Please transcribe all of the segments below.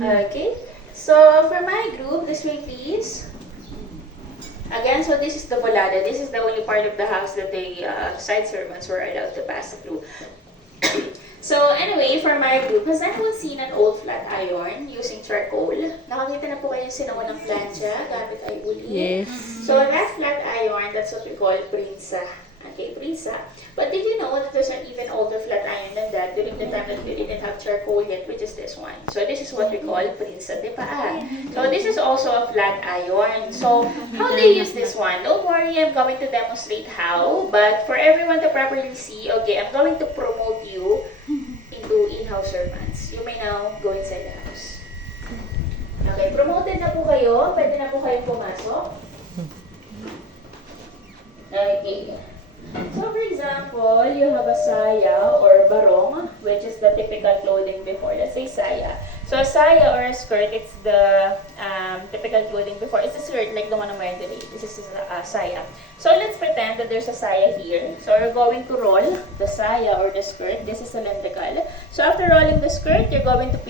Okay, so for my group, this way please. Again, so this is the volada. This is the only part of the house that the side servants were allowed to pass through. So anyway, for my group, has anyone seen an old flat iron using charcoal? Nakakita na po kayo sinungan ng plancha gamit ay uli? Yes. So that flat iron, that's what we call prinsa. Okay, prinsa. But did you know that there's an even older flat iron than that during the time that we didn't have charcoal yet, which is this one. So this is what we call prinsa de paa. So this is also a flat iron. So how do you use this one? Don't worry, I'm going to demonstrate how. But for everyone to properly see, okay, I'm going to promote you into in-house servants. You may now go inside the house. Okay, promoted na po kayo. Pwede na po kayong pumasok. Okay. So for example, you have a saya or barong, which is the typical clothing before. Let's say saya. So a saya or a skirt, it's the typical clothing before. It's a skirt like the one I'm wearing today. This is a saya. So let's pretend that there's a saya here. So we're going to roll the saya or the skirt. This is a lentikal. So after rolling the skirt, you're going to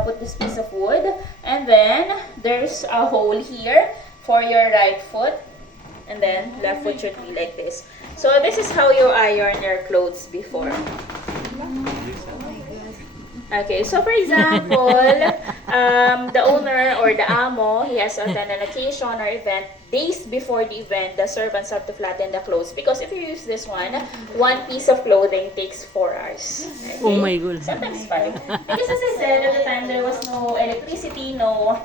put this piece of wood. And then there's a hole here for your right foot. And then left foot should be like this. So this is how you iron your clothes before. Okay, so for example, the owner or the amo, he has attended an occasion or event. Days before the event, the servants have to flatten the clothes. Because if you use this one piece of clothing takes 4 hours. Okay? Oh my God. Sometimes 5. Because as I said, at the time there was no electricity, no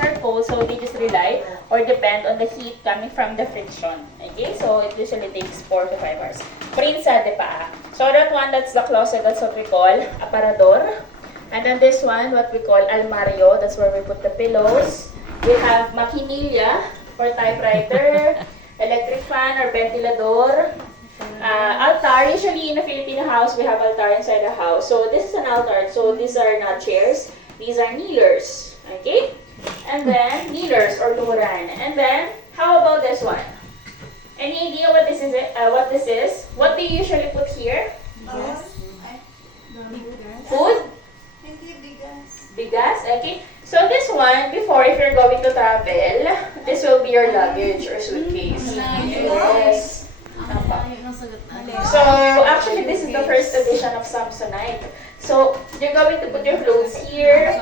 charcoal, so they just rely or depend on the heat coming from the friction. Okay, so it usually takes 4 to 5 hours. Prinsa de paa. So that one, that's the closet, that's what we call aparador. And then this one, what we call almario, that's where we put the pillows. We have makinilya or typewriter, electric fan or ventilador, altar. Usually in a Filipino house, we have altar inside the house. So this is an altar. So these are not chairs. These are kneelers. Okay? And then kneelers or luran. And then, how about this one? Any idea what this is? What do you usually put here? Food? Bigas. Okay. So this one, before, if you're going to travel, this will be your luggage or suitcase. Yes. So actually, this is the first edition of Samsonite. So you're going to put your clothes here.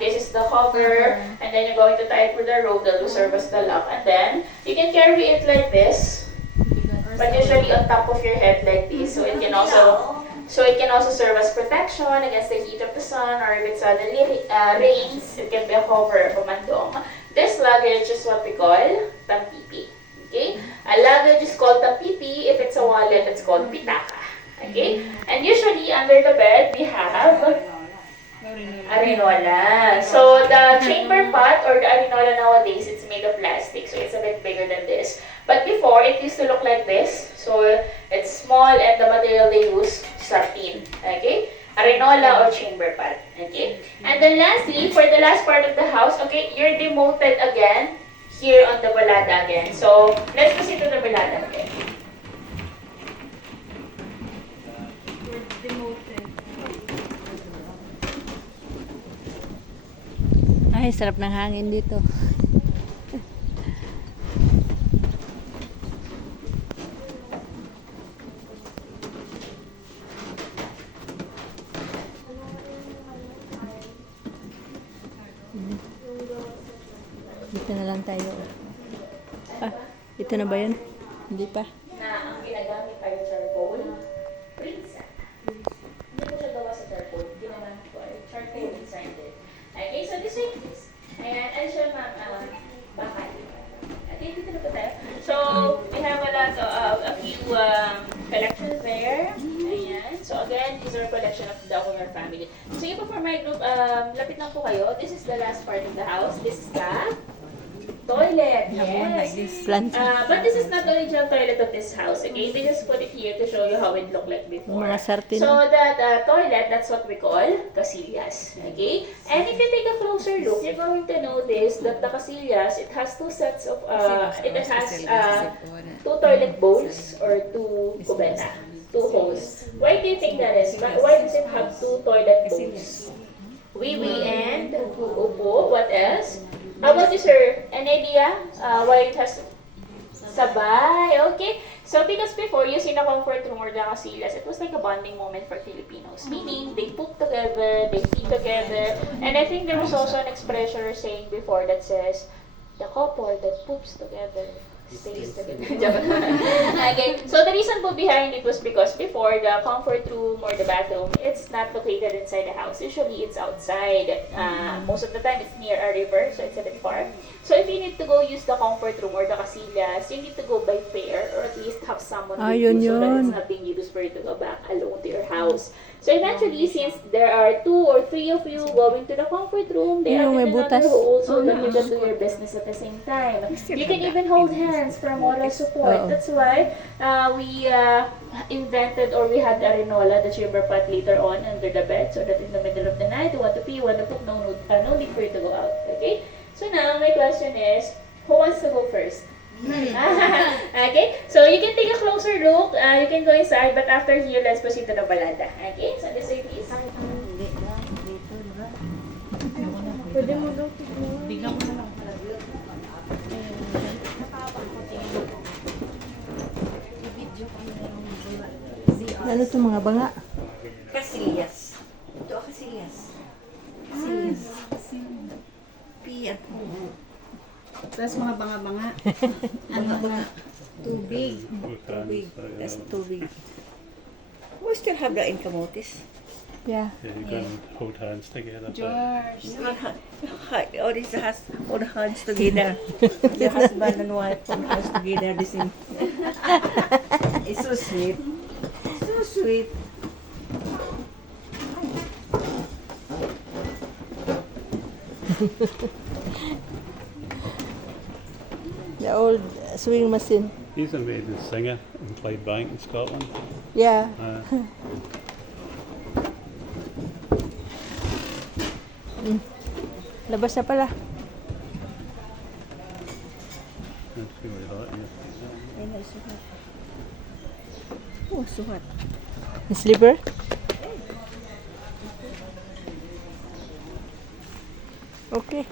This is the cover, and then you're going to tie it with the rope that will serve as the lock. And then you can carry it like this, but usually on top of your head like this. So it can also serve as protection against the heat of the sun, or if it suddenly rains, it can be a cover of a mandong. This luggage is what we call tampipi. Okay? A luggage is called tampipi. If it's a wallet, it's called pitaka. Okay? And usually under the bed, we have arenola. So the chamber pot or the arenola nowadays, it's made of plastic. So it's a bit bigger than this. But before, it used to look like this. So it's small and the material they use, satin. Okay? Arenola or chamber pot. Okay? And then lastly, for the last part of the house, okay, you're demoted again here on the balada again. So let's proceed to the balada again. Ay, sarap ng hangin dito. Dito na lang tayo. Dito na ba yun? Hindi pa. Na ang ginagamit ay charcoal, prinsa. Hindi ko siya gawa sa charcoal. Ginagamit ko ay charcoal inside it. Okay, so this way please. Ayan, ano siya ma'am? Bakal. Okay, dito na po tayo. So, we have a few collections there. Ayan. So again, these are a collection of the owner family. So yun po for my group, lapit lang po kayo. This is the last part of the house. This is the toilet. Yes. But this is not the original toilet of this house, okay? They just put it here to show you how it looked like before. Mga sartin. So that toilet, that's what we call casillas, okay? And if you take a closer look, you're going to notice that the casillas, it has two sets of, it has 2 toilet bowls or 2 cubeta, 2 holes. Why do you think that is? Why does it have 2 toilet bowls? Wiwi and upo. What else? How about you, sir? An idea why it has sabay? Okay. So because before, using the comfort room or the casillas, it was like a bonding moment for Filipinos. Meaning, they poop together, they feed together, and I think there was also an expression or saying before that says, the couple that poops together stays together. Okay, so the reason po behind it was because before, the comfort room or the bathroom, it's not located inside the house. Usually, it's outside. Most of the time, it's near a river, so it's a bit far. So if you need to go use the comfort room or the casillas, you need to go by pair or at least have someone with Yun you so that yun. it's not being used for you to go back alone to your house. So eventually, since there are 2 or 3 of you going to the comfort room, they are Yung may in another butas. hole so that you can do your business at the same time. You can even hold hands for moral support. Oo. That's why we invented or we had a Rinola, the chamber pot later on under the bed so that in the middle of the night, you want to pee, you want to poop, no need for you to go out. Okay? So now, my question is, who wants to go first? Okay, so you can take a closer look. You can go inside, but after here, let's proceed to the balada. Okay, so this way, please. Pwede mo daw tignan. Bigyan mo na lang pala. I-video ko na yung Ano itong mga banga? Casillas. Ito ang Casillas. Casillas. P at O. Tapos mga banga-banga. Banga-banga. Tubig. Tubig. That's tubig. We still have that in Camotes. Yeah. Yeah, you can hold hands together. but George. All these has hold hands together. The husband and wife hold hands together. The same. It's so sweet. So sweet. The old swing machine. He's an amazing singer in Clydebank in Scotland. Yeah. Labas na pala. That's really hot, yeah. Ay, nasuhat. Oh, suhat. Slipper? Okay.